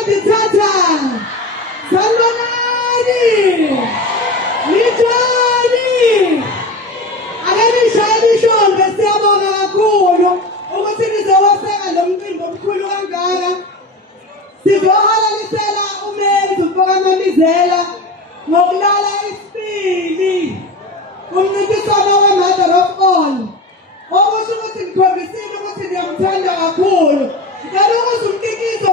ngandithatha sanibonani nijani akanishayela ishombe siyabonga kakhulu ukuthi nizowaseka lo mcimbi omkhulu kangaka sizohalalisela umenzi uMfokamamizela ngokulala isibili umncintiswano we-Mother of All okusho ukuthi ngikhombisile ukuthi ngiyamthanda kakhulu ngalokuthi umkikizo